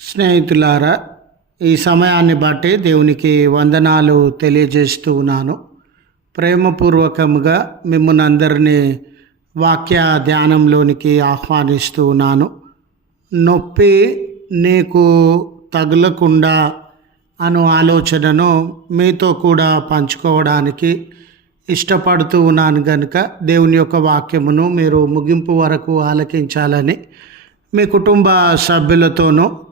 స్నేహితులారా ఈ సమయాన్ని బట్టి దేవునికి వందనాలు తెలియజేస్తూ ఉన్నాను. ప్రేమపూర్వకంగా మిమ్మల్ని అందరినీ వాక్య ధ్యానంలోనికి ఆహ్వానిస్తూ ఉన్నాను. నొప్పి నీకు తగులకుండా అను ఆలోచనను మీతో కూడా పంచుకోవడానికి ఇష్టపడుతూ ఉన్నాను కనుక దేవుని యొక్క వాక్యమును మీరు ముగింపు వరకు ఆలకించాలని మీ కుటుంబ సభ్యులతోనూ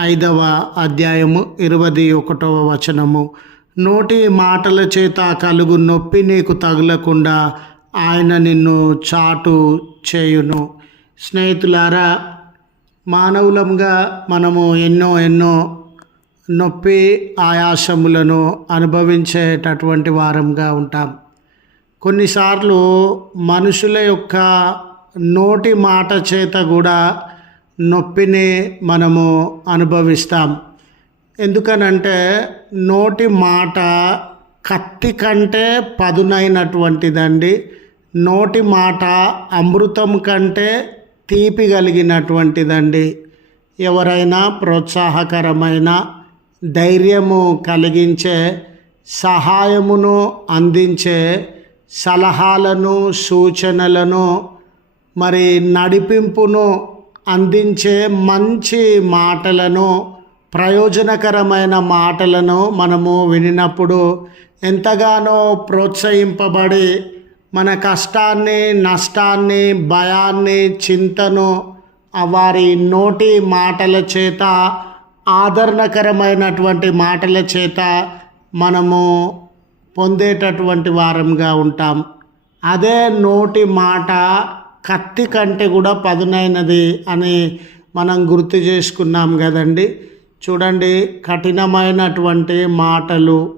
ఐదవ అధ్యాయము ఇరవై ఒకటవ వచనము. నోటి మాటల చేత కలుగు నొప్పి నీకు తగలకుండా ఆయన నిన్ను చాటు చేయును. స్నేహితులారా మానవులంగా మనము ఎన్నో ఎన్నో నొప్పి ఆయాసములను అనుభవించేటటువంటి వారంగా ఉంటాం. కొన్నిసార్లు మనుషుల యొక్క నోటి మాట చేత కూడా నొప్పిని మనము అనుభవిస్తాం. ఎందుకనంటే నోటి మాట కత్తి కంటే పదునైనటువంటిదండి. నోటి మాట అమృతం కంటే తీపి కలిగినటువంటిదండి. ఎవరైనా ప్రోత్సాహకరమైన ధైర్యము కలిగించే సహాయమును అందించే సలహాలను సూచనలను మరి నడిపింపును అందించే మంచి మాటలను ప్రయోజనకరమైన మాటలను మనము వినినప్పుడు ఎంతగానో ప్రోత్సహింపబడి మన కష్టాన్ని నష్టాన్ని భయాన్ని చింతను వారి నోటి మాటల చేత ఆదరణకరమైనటువంటి మాటల చేత మనము పొందేటటువంటి వారంగా ఉంటాం. అదే నోటి మాట కత్తి కంటే కూడా పదునైనది అని మనం గుర్తు చేసుకున్నాం కదండి. చూడండి కఠినమైనటువంటి మాటలు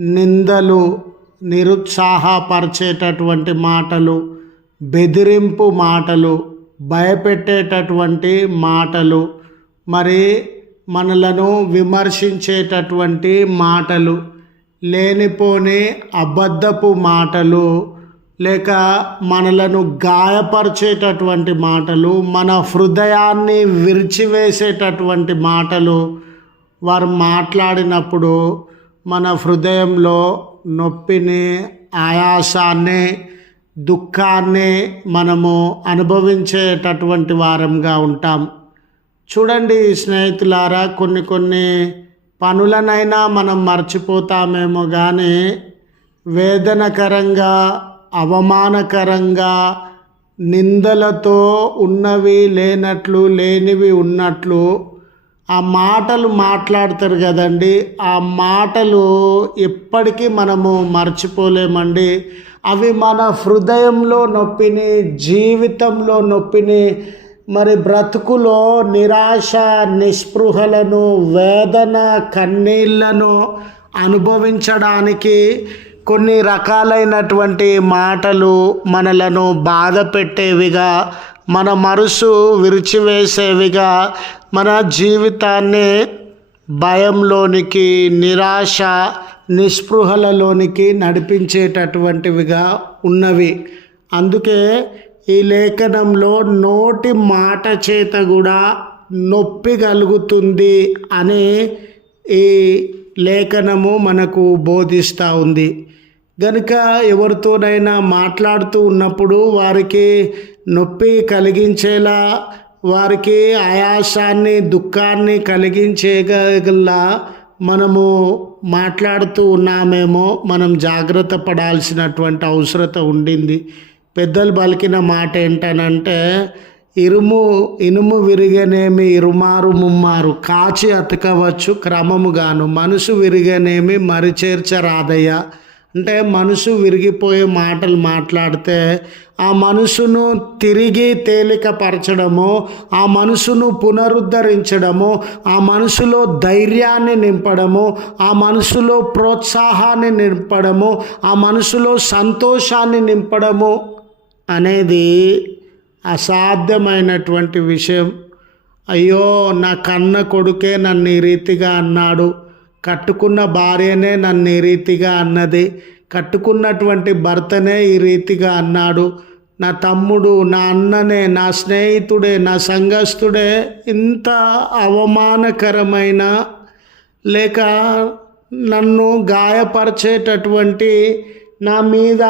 నిందలు నిరుత్సాహపరిచేటటువంటి మాటలు బెదిరింపు మాటలు భయపెట్టేటటువంటి మాటలు మరి మనలను విమర్శించేటటువంటి మాటలు లేనిపోని అబద్ధపు మాటలు లేక మనలను గాయపరిచేటటువంటి మాటలు మన హృదయాన్ని విరిచివేసేటటువంటి మాటలు వారు మాట్లాడినప్పుడు మన హృదయంలో నొప్పిని ఆయాసాన్ని దుఃఖాన్ని మనము అనుభవించేటటువంటి వారంగా ఉంటాం. చూడండి స్నేహితులారా కొన్ని కొన్ని పనులనైనా మనం మర్చిపోతామేమో కానీ వేదనకరంగా అవమానకరంగా నిందలతో ఉన్నవి లేనట్లు లేనివి ఉన్నట్లు ఆ మాటలు మాట్లాడతారు కదండి. ఆ మాటలు ఎప్పటికీ మనము మర్చిపోలేమండి. అవి మన హృదయంలో నొప్పిని జీవితంలో నొప్పిని మరి బ్రతుకులో నిరాశ నిస్పృహలను వేదన కన్నీళ్ళను అనుభవించడానికి కొన్ని రకాలైనటువంటి మాటలు మనలను బాధ పెట్టేవిగా మన మనసు విరిచివేసేవిగా మన జీవితాన్ని భయంలోనికి నిరాశ నిస్పృహలలోనికి నడిపించేటటువంటివిగా ఉన్నవి. అందుకే ఈ లేఖనంలో నోటి మాట చేత కూడా నొప్పి కలుగుతుంది అని ఈ లేఖనము మనకు బోధిస్తూ ఉంది. గనుక ఎవరితోనైనా మాట్లాడుతూ ఉన్నప్పుడు వారికి నొప్పి కలిగించేలా వారికి ఆయాసాన్ని దుఃఖాన్ని కలిగించేగల మనము మాట్లాడుతూ ఉన్నామేమో మనం జాగ్రత్త పడాల్సినటువంటి అవసరత ఉండింది. పెద్దలు పలికిన మాట ఏంటనంటే ఇరుము ఇనుము విరిగనేమి ఇరుమారు ముమ్మారు. కాచి అతకవచ్చు క్రమముగాను. మనసు విరిగనేమి మరిచేర్చరాదయ్య. అంటే మనసు విరిగిపోయే మాటలు మాట్లాడితే ఆ మనసును తిరిగి తేలికపరచడము ఆ మనసును పునరుద్ధరించడము ఆ మనసులో ధైర్యాన్ని నింపడము ఆ మనసులో ప్రోత్సాహాన్ని నింపడము ఆ మనసులో సంతోషాన్ని నింపడము అనేది అసాధ్యమైనటువంటి విషయం. అయ్యో నా కన్న కొడుకే నన్ను ఈ రీతిగా అన్నాడు. కట్టుకున్న భార్యనే నన్ను ఈ రీతిగా అన్నది. కట్టుకున్నటువంటి భర్తనే ఈ రీతిగా అన్నాడు. నా తమ్ముడు నా అన్ననే నా స్నేహితుడే నా సంఘస్థుడే ఇంత అవమానకరమైన లేక నన్ను గాయపరిచేటటువంటి నా మీద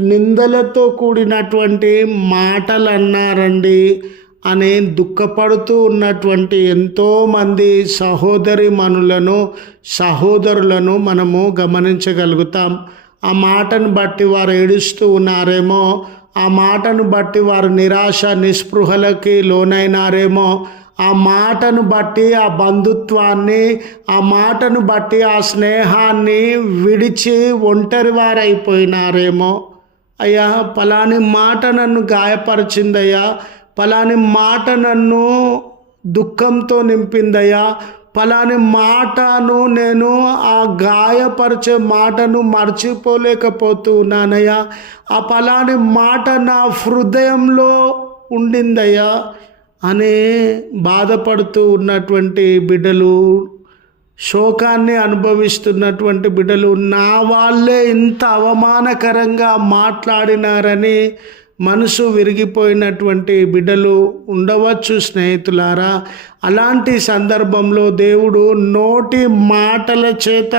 నిందలతో కూడినటువంటి మాటలు అన్నారండి అని దుఃఖపడుతూ ఉన్నటువంటి ఎంతోమంది సహోదరి మనులను సహోదరులను మనము గమనించగలుగుతాం. ఆ మాటను బట్టి వారు ఏడుస్తూ ఉన్నారేమో ఆ మాటను బట్టి వారు నిరాశ నిస్పృహలకి లోనైనారేమో. ఆ మాటను బట్టి ఆ బంధుత్వాన్ని ఆ మాటను బట్టి ఆ స్నేహాన్ని విడిచి ఒంటరి వారైపోయినారేమో. అయ్యా పలాని మాట నన్ను గాయపరిచిందయ్యా. పలాని మాట నన్ను దుఃఖంతో నింపిందయ్యా. పలాని మాటను నేను ఆ గాయపరిచే మాటను మర్చిపోలేకపోతున్నానయ్యా. ఆ పలాని మాట నా హృదయంలో ఉండిందయ్యా అనే బాధపడుతూ ఉన్నటువంటి బిడ్డలు శోకాన్ని అనుభవిస్తున్నటువంటి బిడ్డలు నా వాళ్ళే ఇంత అవమానకరంగా మాట్లాడినారని మనసు విరిగిపోయినటువంటి బిడ్డలు ఉండవచ్చు స్నేహితులారా. అలాంటి సందర్భంలో దేవుడు నోటి మాటల చేత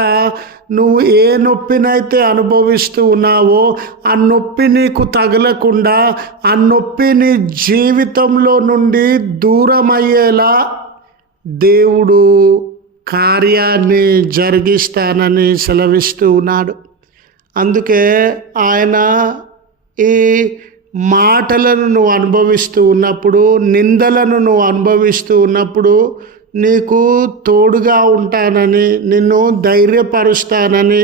నువ్వు ఏ నొప్పినైతే అనుభవిస్తూ ఉన్నావో ఆ నొప్పి నీకు తగలకుండా ఆ నొప్పి నీ జీవితంలో నుండి దూరం అయ్యేలా దేవుడు కార్యాన్ని జరిగిస్తానని సెలవిస్తూ ఉన్నాడు. అందుకే ఆయన ఈ మాటలను నువ్వు అనుభవిస్తూ ఉన్నప్పుడు నిందలను నువ్వు అనుభవిస్తూ ఉన్నప్పుడు నీకు తోడుగా ఉంటానని నిన్ను ధైర్యపరుస్తానని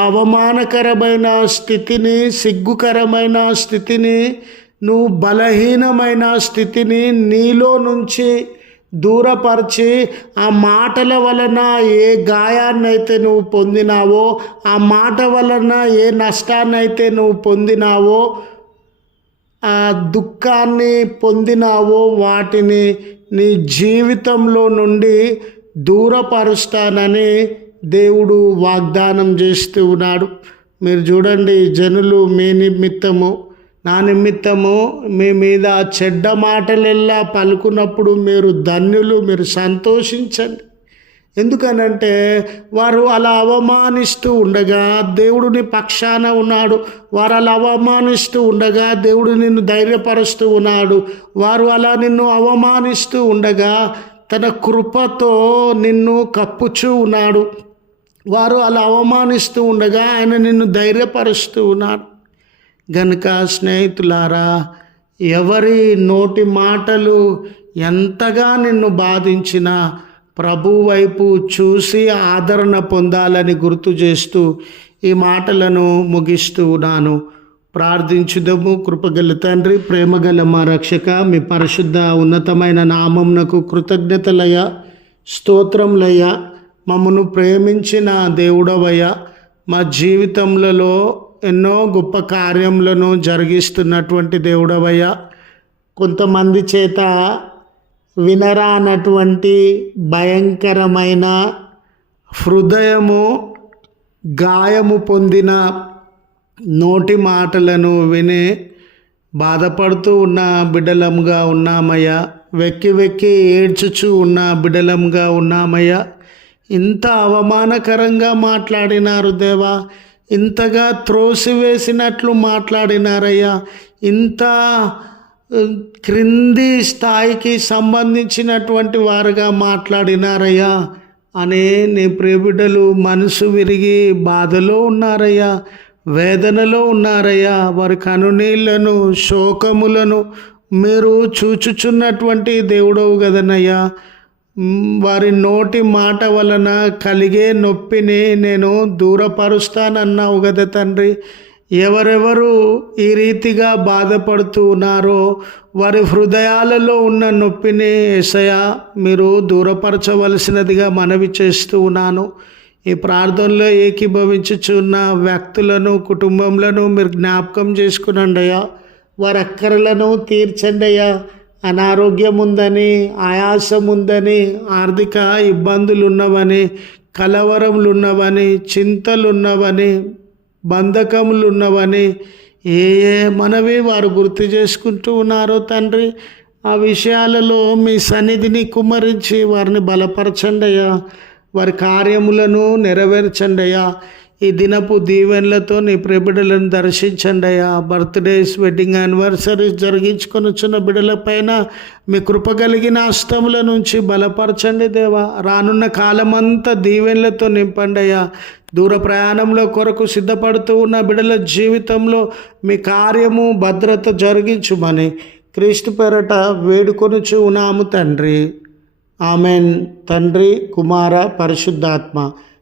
అవమానకరమైన స్థితిని సిగ్గుకరమైన స్థితిని నువ్వు బలహీనమైన స్థితిని నీలో నుంచి దూరపరిచి ఆ మాటల వలన ఏ గాయాన్నైతే నువ్వు పొందినావో ఆ మాట వలన ఏ నష్టాన్నైతే నువ్వు పొందినావో దుఃఖాన్ని పొందినావో వాటిని నీ జీవితంలో నుండి దూరపరుస్తానని దేవుడు వాగ్దానం చేస్తూ ఉన్నాడు. మీరు చూడండి జనులు మీ నిమిత్తము నా నిమిత్తము మీ మీద చెడ్డ మాటలెల్లా పలుకున్నప్పుడు మీరు ధన్యులు మీరు సంతోషించండి. ఎందుకనంటే వారు అలా అవమానిస్తూ ఉండగా దేవుడిని పక్షాన ఉన్నాడు. వారు అలా అవమానిస్తూ ఉండగా దేవుడు నిన్ను ధైర్యపరుస్తూ ఉన్నాడు. వారు అలా నిన్ను అవమానిస్తూ ఉండగా తన కృపతో నిన్ను కప్పుచూ ఉన్నాడు. వారు అలా అవమానిస్తూ ఉండగా ఆయన నిన్ను ధైర్యపరుస్తూ ఉన్నాడు. గనుక స్నేహితులారా ఎవరి నోటి మాటలు ఎంతగా నిన్ను బాధించినా ప్రభు వైపు చూసి ఆదరణ పొందాలని గుర్తు చేస్తూ ఈ మాటలను ముగిస్తూ ఉన్నాను. ప్రార్థించుదము. కృపగల తండ్రి ప్రేమగల మా రక్షక మీ పరిశుద్ధ ఉన్నతమైన నామంనకు కృతజ్ఞతలయ స్తోత్రంలయ మమ్మను ప్రేమించిన దేవుడవయ్య మా జీవితంలో ఎన్నో గొప్ప కార్యములను జరిగిస్తున్నటువంటి దేవుడవయ్య. కొంతమంది చేత వినరానటువంటి భయంకరమైన హృదయము గాయము పొందిన నోటి మాటలను విని బాధపడుతూ ఉన్న బిడ్డలముగా ఉన్నామయ్యా. వెక్కి వెక్కి ఏడ్చుచు ఉన్న బిడలంగా ఉన్నామయ్యా. ఇంత అవమానకరంగా మాట్లాడినారు దేవా. ఇంతగా త్రోసివేసినట్లు మాట్లాడినారయ్యా. ఇంత క్రింది స్థాయికి సంబంధించినటువంటి వారుగా మాట్లాడినారయ్యా. అనే నీ ప్రియబిడ్డలు మనసు విరిగి బాధలో ఉన్నారయ్యా. వేదనలో ఉన్నారయ్యా. వారి కనునీళ్ళను శోకములను మీరు చూచుచున్నటువంటి దేవుడవు కదనయ్యా వారి నోటి మాట వలన కలిగే నొప్పిని నేను దూరపరుస్తానన్నావు కదా తండ్రి. ఎవరెవరు ఈ రీతిగా బాధపడుతూ ఉన్నారో వారి హృదయాలలో ఉన్న నొప్పిని ఏసయ మీరు దూరపరచవలసినదిగా మనవి చేస్తూ ఉన్నాను. ఈ ప్రార్థనలో ఏకీభవించుచున్న వ్యక్తులను కుటుంబంలను మీరు జ్ఞాపకం చేసుకునండి అయ్యా. వారి అక్కరలను తీర్చండి అయ్యా. అనారోగ్యం ఉందని ఆయాసం ఉందని ఆర్థిక ఇబ్బందులు ఉన్నవని కలవరములు ఉన్నవని చింతలు ఉన్నవని బంధకములు ఉన్నవని ఏ ఏ మనవి వారు గుర్తు చేసుకుంటూ ఉన్నారో తండ్రి ఆ విషయాలలో మీ సన్నిధిని కుమ్మరించి వారిని బలపరచండి అయ్యా వారి కార్యములను నెరవేర్చండి అయ్యా ఈ దినపు దీవెనలతో నీ ప్రియబిడలను దర్శించండి అయ్యా. బర్త్డేస్ వెడ్డింగ్ యానివర్సరీస్ జరిగించుకొని వచ్చిన బిడల పైన మీ కృప కలిగిన అష్టముల నుంచి బలపరచండి దేవా. రానున్న కాలమంతా దీవెనలతో నింపండి అయ్యా. దూర ప్రయాణంలో కొరకు సిద్ధపడుతూ ఉన్న బిడల జీవితంలో మీ కార్యము భద్రత జరిగించుమని క్రీస్తు పేరట వేడుకొనుచు ఉన్నాము తండ్రి. ఆమెన్. తండ్రి కుమార పరిశుద్ధాత్మ.